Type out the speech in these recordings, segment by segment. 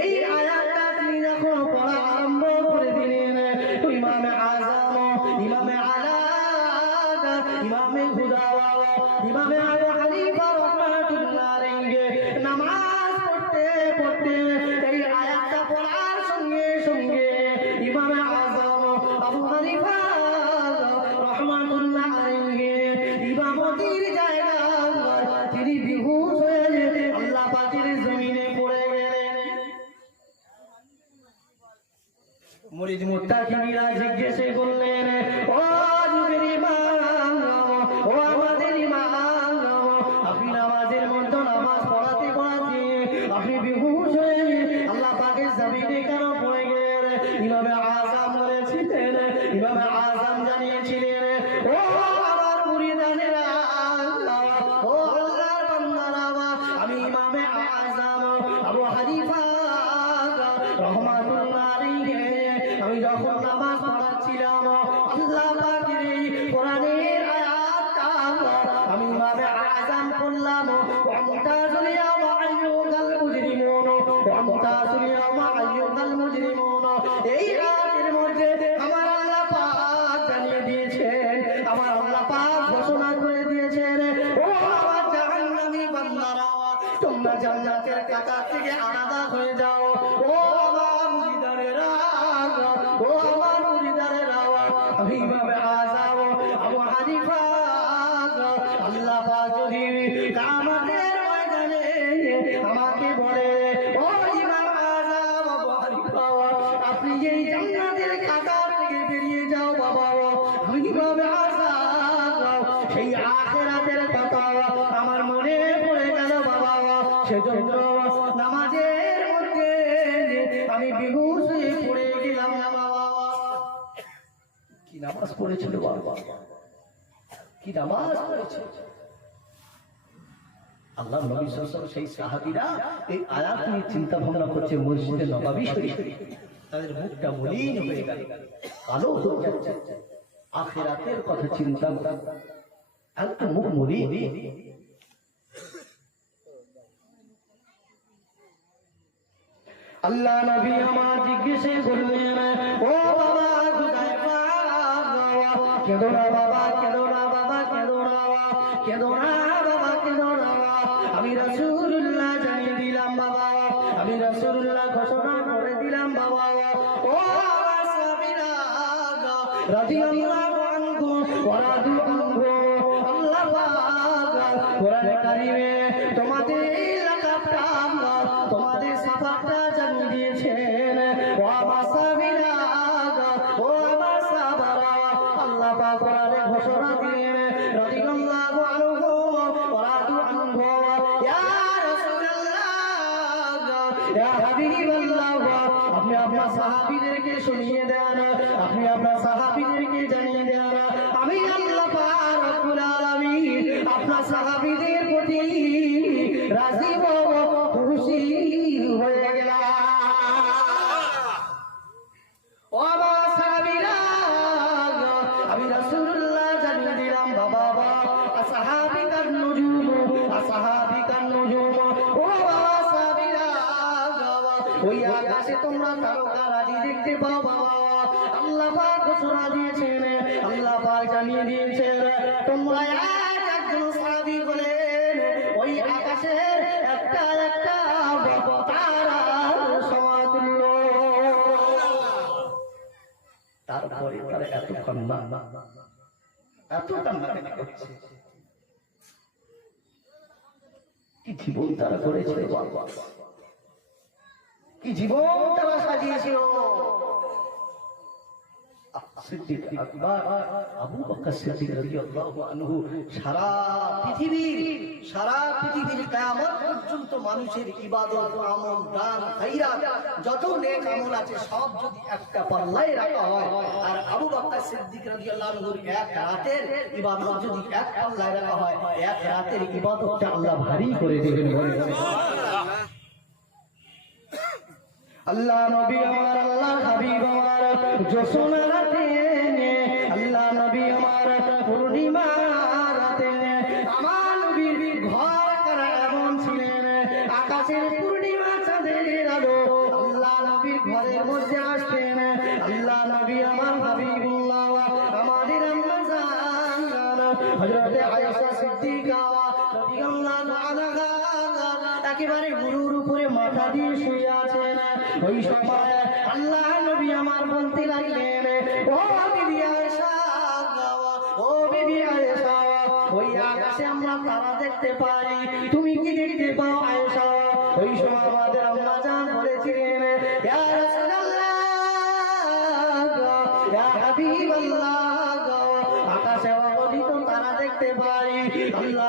এই আয়াতটা তিনি যখন পড়া করে দিলেন ইমাম আযম ইমাম আলা, ইমাম হুদাওয়া ইমামে আবু হানিফা রাহমাতুল্লাহ আলাইহি, নামাজ আবু হানিফা রহমাতুল্লাহ আলাইহি আমি যখন নামাজ পড়াচ্ছিলাম, আল্লাহ পাকের এই কোরআনের আয়াতটা আমি ইমামে আযম করলাম। ওয়ামতাজুল ইয়াওমা আইয়ুহাল মুজরিমুন। ওয়ামতাজুল ইয়াওমা আইয়ুহাল মুজরিমুন। এই আয়াতের ইমামে আযম আবু হানিফা, আল্লাহ পাক যদি ময়দানে আমাকে বলে, ও ইমাম আবু হানিফা, আপনি এই জান্নাতের থেকে বেরিয়ে যাও বাবা আমি ইমামে আযম সেই আখিরাতের কথা আমার মনে পড়ে গেল বাবা সেজন্য নামাজ পড়েছিল বাবা? কি নামাজ পড়েছিল? আল্লাহ নবী সাল্লাল্লাহু সেই সাহাবীরা এই আয়াত নিয়ে চিন্তা ভাবনা করছে, মসজিদে নবাবী শরীফ। তাদের মুখটা মলিন হয়ে গেল, কালো হয়ে যাচ্ছে আখিরাতের কথা চিন্তা একটু মুখ মলিন। আল্লাহ নবী আমার জিজ্ঞেসে করলেন, ও কেদো বাবা কেদো বাবা কেদো না কেদো না বাবা কেদো না আমি রাসূলুল্লাহ জানিয়ে দিলাম বাবা, আমি রাসূলুল্লাহ ঘোষণা করে দিলাম বাবা। ও ওয়া রাদু আল্লাহ পাক কারিমে তোমাদের লাকাবটা তোমাদের সাফাটা আপনি আপনার সাহাবিদেরকে শুনিয়ে দেন, আপনি আপনার সাহাবিদেরকে জানিয়ে দেন, আমি আপনার সাহাবিদের প্রতি রাজি খুশি হয়ে গেলাম। ওই আকাশে তোমরা তারকা রাজি দেখতে পাও বাবা। আল্লাহ পাক ঘোষণা দিয়েছেন, আল্লাহ পাক জানিয়ে দিয়েছেন, তোমরা এক একজন সাহাবী বলেন ওই আকাশের একটা একটা তারপরে তারা এত কান্না এত কান্না কি জীবন তারা করেছে বাবা? কি জীবন তারা সাজিয়েছিল? সারা পৃথিবীর মানুষের যত আছে, সব রাখা হয়, আর আবু এক রাতের রাখা হয়, এক ইবাদতটা আল্লাহ ভারী করে দেবেন আল্লাহ নবী আমার, আল্লাহ হাবিব আমার, জোসনা রাতে আল্লাহ নবী আমার, পূর্ণিমা রাতে আমার নবীর ঘর কারা এমন ছিলেন? আকাশের পূর্ণিমা চাঁদের আলো আল্লাহ নবীর ঘরের মধ্যে আসতেন। আল্লাহ নবী আমার হাবিবুল্লাহ, আমাদের আম্মা জান, হযরতে আয়েশা সিদ্দিকা একেবারে গুরুর উপরে মাথা দিয়ে শুয়ে আছেন। ওই সময় আল্লাহ নবী আমার বলতে লাগলেন, ও বিবি ও বিবি ওই আকাশে আমরা তারা দেখতে পাই। তুমি কি দেখতে পাও আয়েশা? ওই সময় আমাদের আম্মা জান বলেছিলেন আকাশে অগণিত তারা দেখতে পাই। আল্লাহ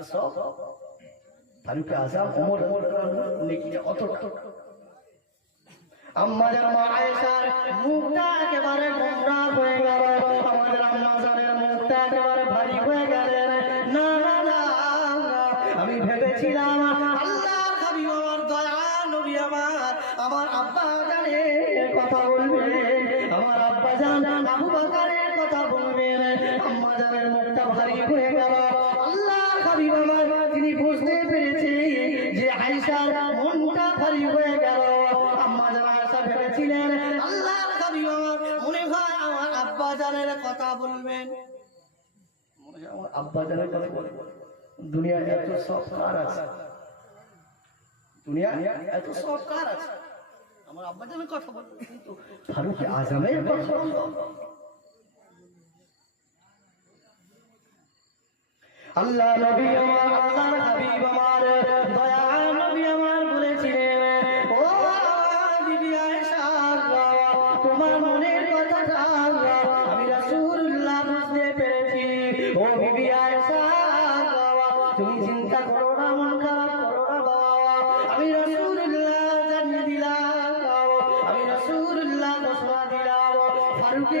কার সব ফারুকে আজম ওমর নেকিটা অতটা। আম্মা জান মা আয়েশার মুখটা একেবারে গোমরা হয়ে গেল, আমাদের আম্মা জানের মুখটা একেবারে ভারী হয়ে গেলেন না না না আমি ভেবেছিলাম আল্লাহর হাবিব আমার দয়া, নবী আমার আমার আব্বা জানের কথা বলবে, আমার আব্বা জান আবু বকরের কথা বলবেন আম্মা জানের মুখটা ভারী হয়ে গেল আমার তিনি যে আমার, মনে হয় আমার আব্বা জানের কথা বলবেন। আমার আব্বা জানের দুনিয়ায় এত আছে? আমার কিন্তু ফারুক আজমের কথা আল্লাহ নবী আমার আল্লাহর হাবিব আমার, দয়া নবী আমার ও বিবি আয়েশা, তোমার মনের কথাটা আমি রাসূলুল্লাহ বুঝতে পেরেছি। ও বিবি আয়েশা, তুমি চিন্তা করো না, মন খারাপ করো না, বাবা। আমি রাসূলুল্লাহ জানিয়ে দিলাম, আমি রাসূলুল্লাহ ঘোষণা দিলাম। ফারুকে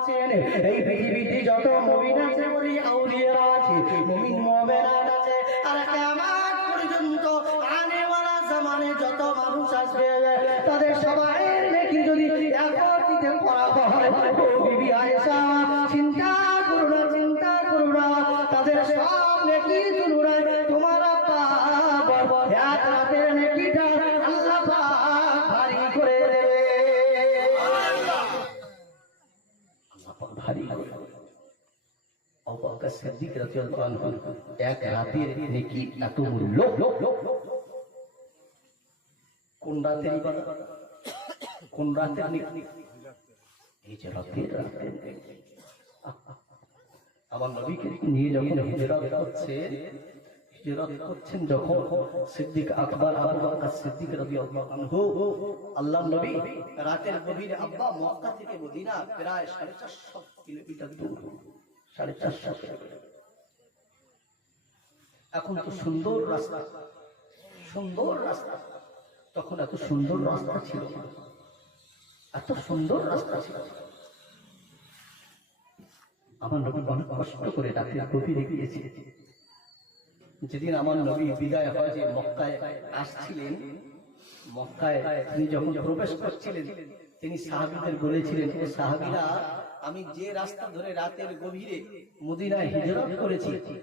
আছেন? এই পৃথিবীতে যত মুমিন আছে বলি আউলিয়ারা আছে। মুমিন মুমিনাত আছে। আর কিয়ামত পর্যন্ত আনেওয়ালা জামানে যত মানুষ আসবে, তাদের সবাই নেকি যদি একত্রিত করা হয়, ও বিবি আয়েশা এক রাতের নেকি এত মূল্য? কোন রাতের কোন রাতের নেকি? এই যে রাতের রাতের আমার নবীকে নিয়ে যখন হিজরত করছে, হিজরত করছেন যখন সিদ্দিক আকবর, আবু বকর সিদ্দিক রাদিয়াল্লাহু আনহু আল্লাহ নবী রাতের গভীরে আব্বা মক্কা থেকে মদিনা প্রায় সাড়ে চারশো কিলোমিটার দূর, সাড়ে চারশো কিলোমিটার। এখন তো সুন্দর রাস্তা। সুন্দর রাস্তা। তখন এত সুন্দর রাস্তা ছিল। এত সুন্দর রাস্তা ছিল। আমার নবী অনেক কষ্ট করে রাতের গভীরে গিয়েছে। যেদিন আমার নবী বিদায় হয় যে মক্কায় আসছিলেন, মক্কায় তিনি যখন প্রবেশ করছিলেন, তিনি সাহাবিদের বলেছিলেন, ও সাহাবিরা, আমি যে রাস্তা ধরে রাতের গভীরে মদিনায় হিজরত করেছি